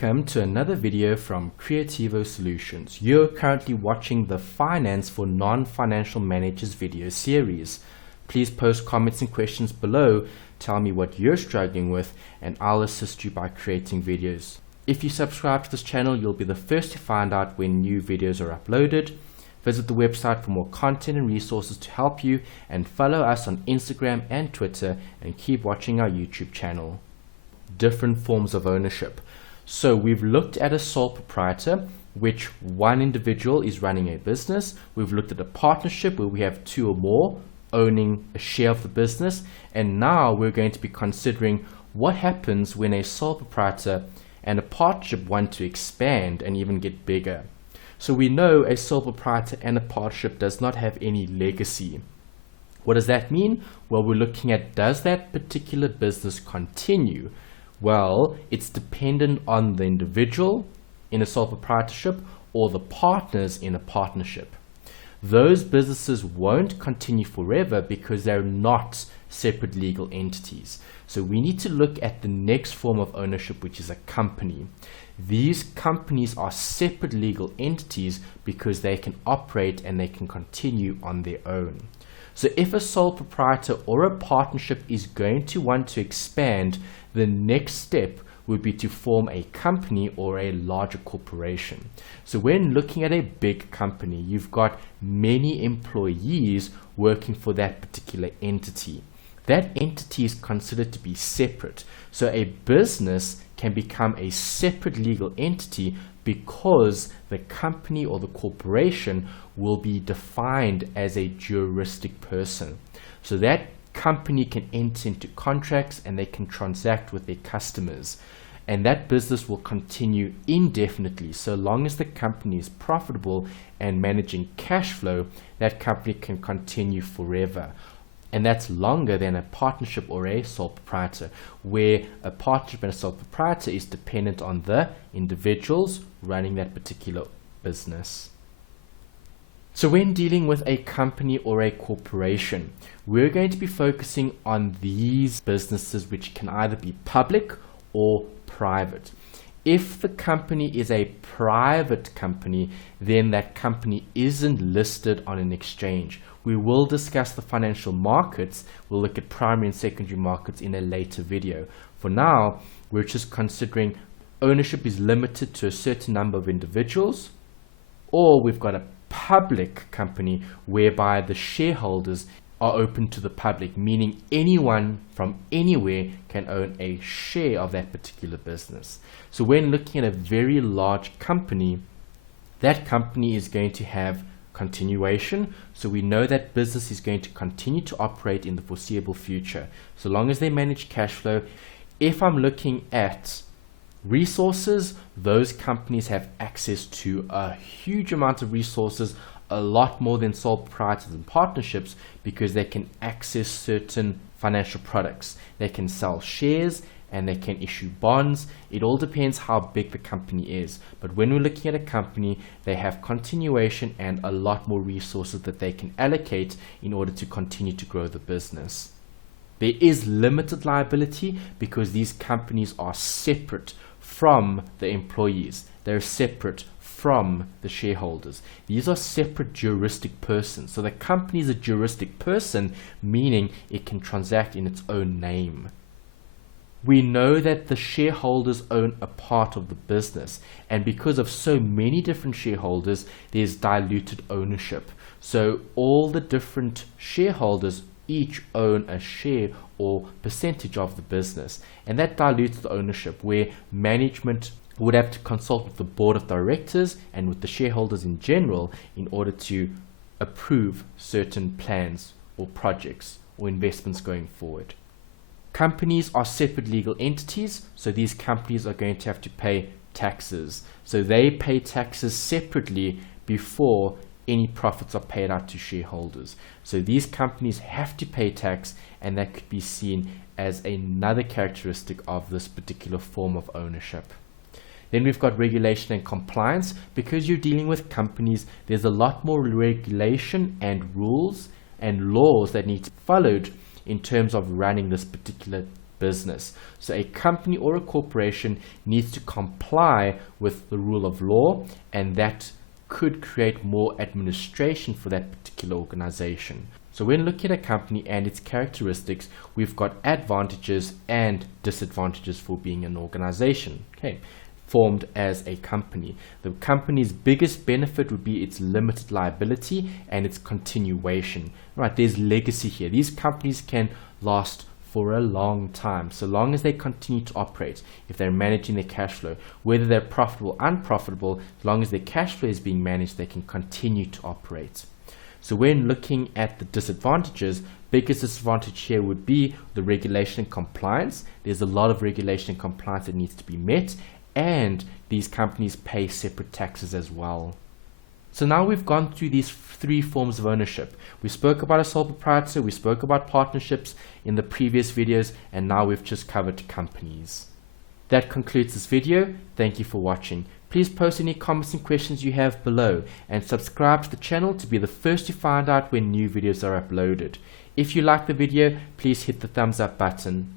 Welcome to another video from Creativo Solutions. You're currently watching the Finance for Non-Financial Managers video series. Please post comments and questions below, tell me what you're struggling with, and I'll assist you by creating videos. If you subscribe to this channel, you'll be the first to find out when new videos are uploaded. Visit the website for more content and resources to help you, and follow us on Instagram and Twitter, and keep watching our YouTube channel. Different forms of ownership. So we've looked at a sole proprietor, which one individual is running a business. We've looked at a partnership where we have two or more owning a share of the business. And now we're going to be considering what happens when a sole proprietor and a partnership want to expand and even get bigger. So we know a sole proprietor and a partnership does not have any legacy. What does that mean? Well, we're looking at, does that particular business continue? Well, it's dependent on the individual in a sole proprietorship or the partners in a partnership. Those businesses won't continue forever because they're not separate legal entities. So we need to look at the next form of ownership, which is a company. These companies are separate legal entities because they can operate and they can continue on their own. So if a sole proprietor or a partnership is going to want to expand, the next step would be to form a company or a larger corporation. So when looking at a big company, you've got many employees working for that particular entity. That entity is considered to be separate. So a business can become a separate legal entity because the company or the corporation will be defined as a juristic person. So that company can enter into contracts and they can transact with their customers. And that business will continue indefinitely. So long as the company is profitable and managing cash flow, that company can continue forever. And that's longer than a partnership or a sole proprietor, where a partnership and a sole proprietor is dependent on the individuals running that particular business. So when dealing with a company or a corporation, we're going to be focusing on these businesses which can either be public or private. If the company is a private company, then that company isn't listed on an exchange. We will discuss the financial markets. We'll look at primary and secondary markets in a later video. For now, we're just considering ownership is limited to a certain number of individuals, or we've got a public company whereby the shareholders are open to the public, meaning anyone from anywhere can own a share of that particular business. So when looking at a very large company, that company is going to have continuation. So we know that business is going to continue to operate in the foreseeable future, so long as they manage cash flow. If I'm looking at resources, those companies have access to a huge amount of resources, a lot more than sole proprietors and partnerships, because they can access certain financial products. They can sell shares and they can issue bonds. It all depends how big the company is. But when we're looking at a company, they have continuation and a lot more resources that they can allocate in order to continue to grow the business. There is limited liability because these companies are separate from the employees. They're separate from the shareholders. These are separate juristic persons. So the company is a juristic person, meaning it can transact in its own name. We know that the shareholders own a part of the business, and because of so many different shareholders, there's diluted ownership. So all the different shareholders each own a share or percentage of the business, and that dilutes the ownership, where management would have to consult with the board of directors and with the shareholders in general in order to approve certain plans or projects or investments going forward. Companies are separate legal entities, so these companies are going to have to pay taxes. So they pay taxes separately before any profits are paid out to shareholders. So these companies have to pay tax, and that could be seen as another characteristic of this particular form of ownership. Then we've got regulation and compliance. Because you're dealing with companies, there's a lot more regulation and rules and laws that need to be followed in terms of running this particular business. So a company or a corporation needs to comply with the rule of law, and that could create more administration for that particular organization. So when looking at a company and its characteristics, we've got advantages and disadvantages for being an organization. Okay, formed as a company. The company's biggest benefit would be its limited liability and its continuation. Right, there's legacy here. These companies can last for a long time, so long as they continue to operate. If they're managing their cash flow, whether they're profitable or unprofitable, as long as their cash flow is being managed, they can continue to operate. So when looking at the disadvantages, biggest disadvantage here would be the regulation and compliance. There's a lot of regulation and compliance that needs to be met, and these companies pay separate taxes as well. So now we've gone through these three forms of ownership. We spoke about a sole proprietor, we spoke about partnerships in the previous videos, and now we've just covered companies. That concludes this video. Thank you for watching. Please post any comments and questions you have below, and subscribe to the channel to be the first to find out when new videos are uploaded. If you like the video, please hit the thumbs up button.